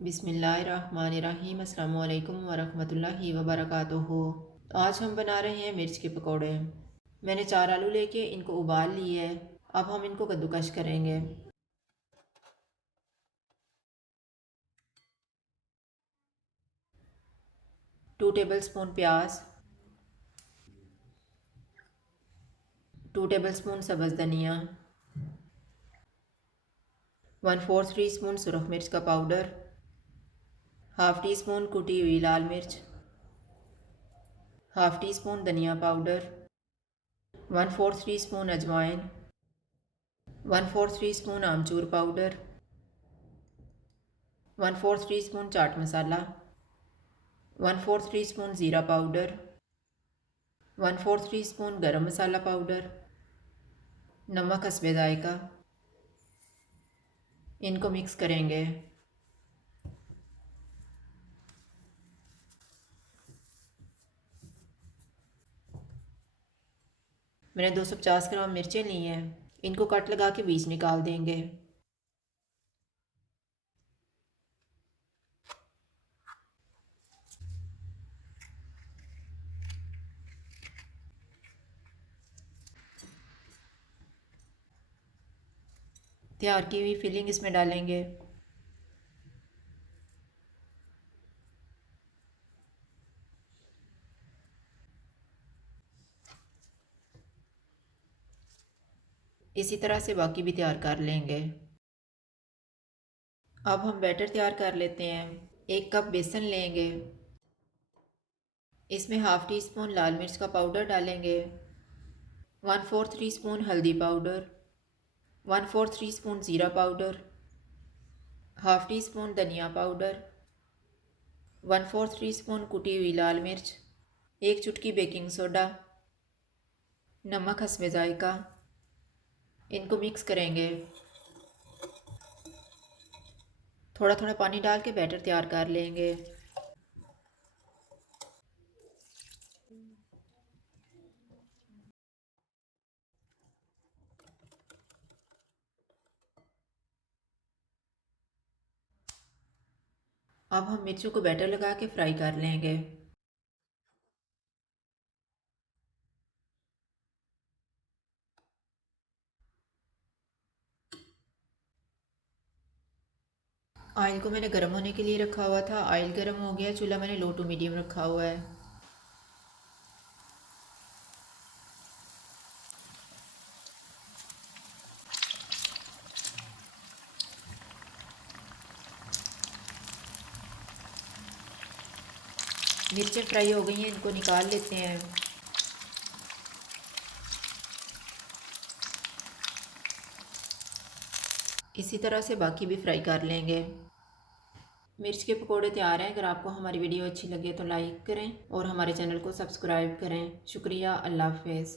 बिस्मिल्लाहिर्रहमानिर्रहीम। अस्सलामु अलैकुम वरहमतुल्लाहि वबरकातुहू। आज हम बना रहे हैं मिर्च के पकौड़े। मैंने 4 आलू लेके इनको उबाल लिए है। अब हम इनको कद्दूकश करेंगे। 2 टेबलस्पून प्याज, 2 टेबलस्पून सब्ज़ धनिया, 1/4 टीस्पून सुरख मिर्च का पाउडर, हाफ़ टी स्पून कुटी हुई लाल मिर्च, हाफ़ टी स्पून धनिया पाउडर, 1/4 टीस्पून अजवाइन, 1/4 टीस्पून आमचूर powder, 1/4 teaspoon chaat masala, 1/4 teaspoon ज़ीरा पाउडर, 1/4 टीस्पून गरम मसाला पाउडर, नमक हस्बे जायका। इनको मिक्स करेंगे। मैंने 250 ग्राम मिर्चें ली हैं। इनको कट लगा के बीज निकाल देंगे। तैयार की हुई फिलिंग इसमें डालेंगे। इसी तरह से बाकी भी तैयार कर लेंगे। अब हम बैटर तैयार कर लेते हैं। 1 कप बेसन लेंगे। इसमें हाफ़ टी स्पून लाल मिर्च का पाउडर डालेंगे, 1/4 टीस्पून हल्दी पाउडर, 1/4 टीस्पून ज़ीरा पाउडर, हाफ़ टी स्पून धनिया पाउडर, 1/4 टीस्पून कुटी हुई लाल मिर्च, 1 चुटकी बेकिंग सोडा, नमक हस्बे जायका। इनको मिक्स करेंगे। थोड़ा थोड़ा पानी डाल के बैटर तैयार कर लेंगे। अब हम मिर्चों को बैटर लगा के फ्राई कर लेंगे। ऑयल को मैंने गर्म होने के लिए रखा हुआ था। ऑयल गर्म हो गया। चूल्हा मैंने लो टू मीडियम रखा हुआ है। मिर्चें फ्राई हो गई हैं, इनको निकाल लेते हैं। इसी तरह से बाकी भी फ्राई कर लेंगे। मिर्च के पकोड़े तैयार हैं। अगर आपको हमारी वीडियो अच्छी लगे तो लाइक करें और हमारे चैनल को सब्सक्राइब करें। शुक्रिया। अल्लाह हाफ़िज़।